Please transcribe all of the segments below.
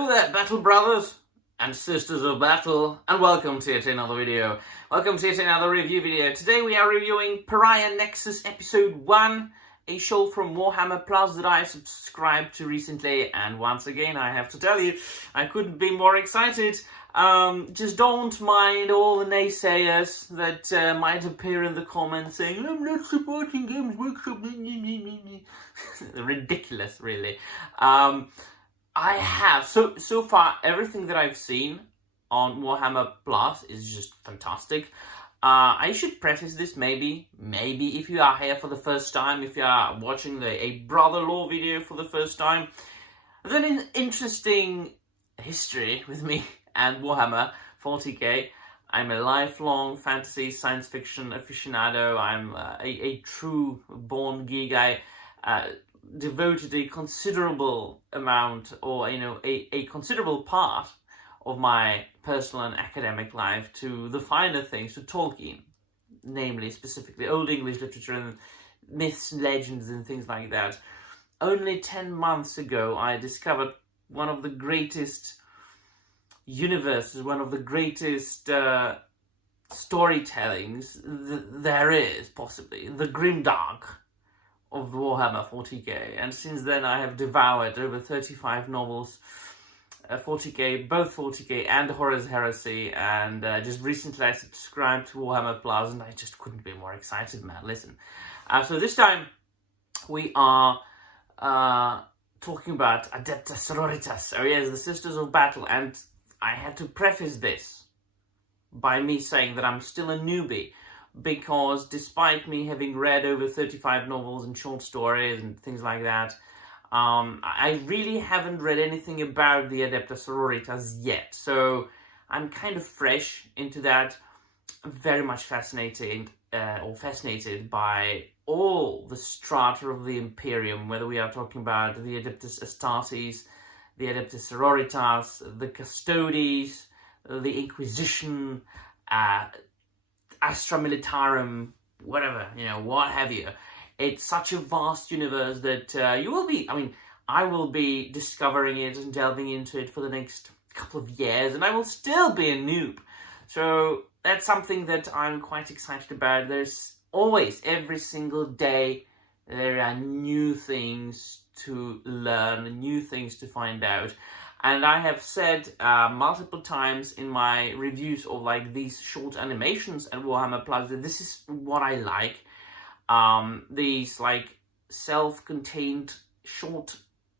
Hello there, battle brothers and sisters of battle, and welcome to yet another video. Welcome to yet another review video. Today we are reviewing Pariah Nexus Episode 1, a show from Warhammer Plus that I subscribed to recently, and once again I have to tell you, I couldn't be more excited. Just don't mind all the naysayers that might appear in the comments saying, I'm not supporting Games Workshop. Ridiculous, really. I have, so far, everything that I've seen on Warhammer Plus is just fantastic. I should preface this, maybe if you are here for the first time, if you are watching a Brother Law video for the first time, then an interesting history with me and Warhammer 40k. I'm a lifelong fantasy science fiction aficionado. I'm a true born geek. I devoted a considerable amount, or a considerable part of my personal and academic life to the finer things, to Tolkien, namely specifically Old English literature and myths, legends and things like that. Only 10 months ago I discovered one of the greatest universes, one of the greatest storytellings there is, possibly, the grimdark of Warhammer 40k, and since then I have devoured over 35 novels, 40k, both 40k and Horror's Heresy, and just recently I subscribed to Warhammer Plus, and I just couldn't be more excited, man. Listen, so this time we are talking about Adepta Sororitas, oh yes, the Sisters of Battle, and I had to preface this by me saying that I'm still a newbie, because despite me having read over 35 novels and short stories and things like that, I really haven't read anything about the Adepta Sororitas yet. So I'm kind of fresh into that, very much fascinated by all the strata of the Imperium, whether we are talking about the Adeptus Astartes, the Adeptus Sororitas, the Custodes, the Inquisition, Astra Militarum, whatever, what have you. It's such a vast universe that I will be discovering it and delving into it for the next couple of years, and I will still be a noob. So that's something that I'm quite excited about. There's always, every single day, there are new things to learn, new things to find out. And I have said multiple times in my reviews of these short animations at Warhammer Plus that this is what I like. These self-contained short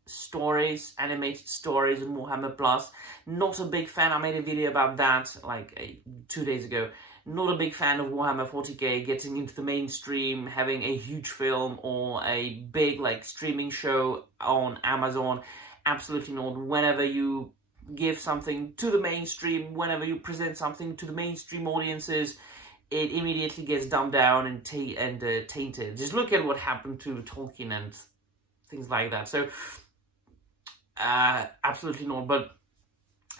stories, animated stories in Warhammer Plus. Not a big fan. I made a video about that 2 days ago. Not a big fan of Warhammer 40k getting into the mainstream, having a huge film or a big streaming show on Amazon. Absolutely not. Whenever you give something to the mainstream, whenever you present something to the mainstream audiences, it immediately gets dumbed down and tainted. Just look at what happened to Tolkien and things like that. So, absolutely not. But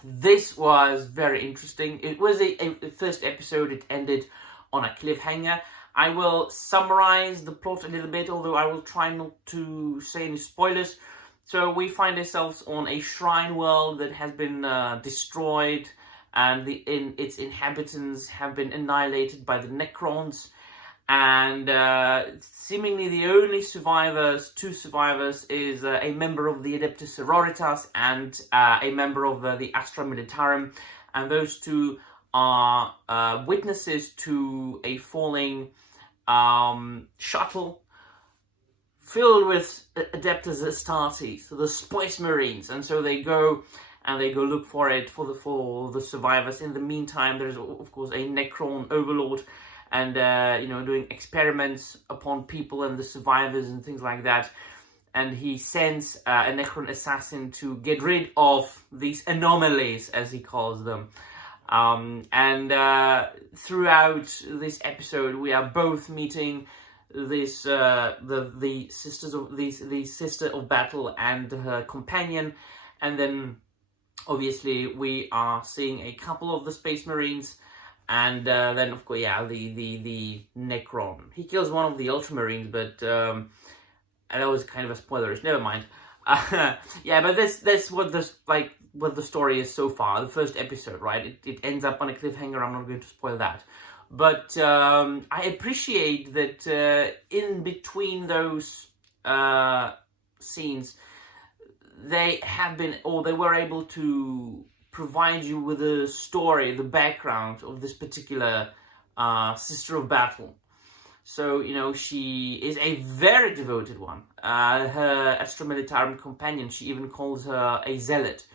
this was very interesting. It was a first episode. It ended on a cliffhanger. I will summarize the plot a little bit, although I will try not to say any spoilers. So we find ourselves on a shrine world that has been destroyed, and its inhabitants have been annihilated by the Necrons, and seemingly the only two survivors, is a member of the Adeptus Sororitas and a member of the Astra Militarum, and those two are witnesses to a falling shuttle filled with Adeptus Astartes, the Space Marines, and so they go look for it for the survivors. In the meantime, there's of course a Necron overlord, and doing experiments upon people and the survivors and things like that. And he sends a Necron assassin to get rid of these anomalies, as he calls them. Throughout this episode, we are both meeting this the sister of battle and her companion, and then obviously we are seeing a couple of the Space Marines, and then of course the Necron. He kills one of the Ultramarines, but that was kind of a spoilerish. Never mind. Yeah, but that's what this like what the story is so far. The first episode, right? It ends up on a cliffhanger. I'm not going to spoil that, but I appreciate that in between those scenes, they have been, or they were able to provide you with a story, the background of this particular sister of battle. So, you know, she is a very devoted one. Her Astra Militarum companion, she even calls her a zealot.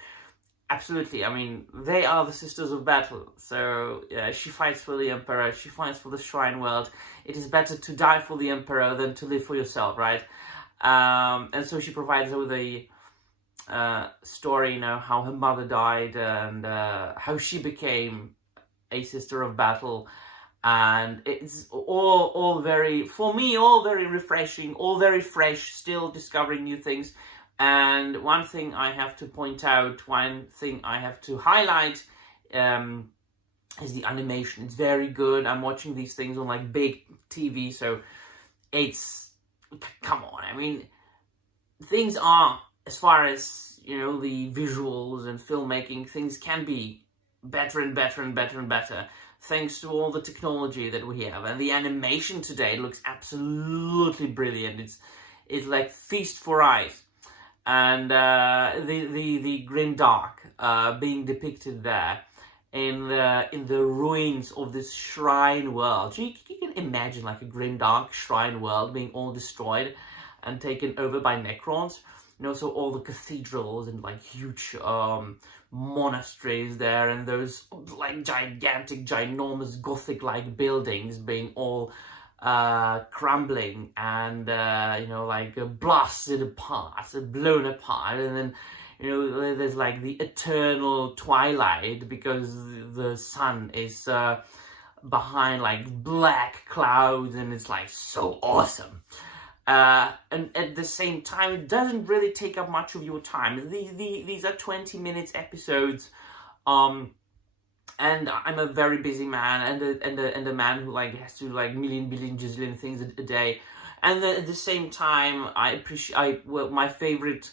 Absolutely, I mean, they are the sisters of battle. So, she fights for the Emperor, she fights for the Shrine World. It is better to die for the Emperor than to live for yourself, right? And so she provides her with a story, you know, how her mother died and how she became a sister of battle. And it's all very, for me, all very refreshing, all very fresh, still discovering new things. And one thing I have to point out, one thing I have to highlight is the animation. It's very good. I'm watching these things on like big TV, so it's, come on, I mean, things are, as far as, you know, the visuals and filmmaking, things can be better and better and better and better, thanks to all the technology that we have. And the animation today looks absolutely brilliant. It's like feast for eyes. And the grim dark being depicted there in the ruins of this shrine world. So you can imagine like a grim dark shrine world being all destroyed and taken over by Necrons. You know, so all the cathedrals and like huge monasteries there, and those like gigantic, ginormous Gothic-like buildings being all crumbling and you know, like blasted apart, blown apart, and then, you know, there's like the eternal twilight because the sun is behind like black clouds, and it's like so awesome. And at the same time, it doesn't really take up much of your time. These are 20 minutes episodes, and I'm a very busy man, and a man who like has to like million, billion, gazillion things a day. And then at the same time, well, my favorite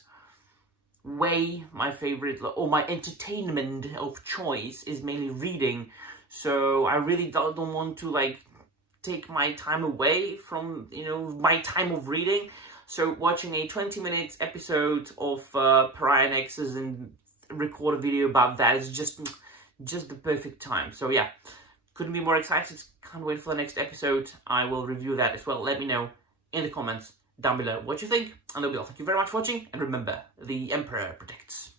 way, or my entertainment of choice is mainly reading. So I really don't want to like take my time away from, you know, my time of reading. So watching a 20 minutes episode of Pariah Nexus and record a video about that is just the perfect time. So yeah, couldn't be more excited. Can't wait for the next episode. I will review that as well. Let me know in the comments down below what you think. And that'll be all. Thank you very much for watching. And remember, the Emperor protects.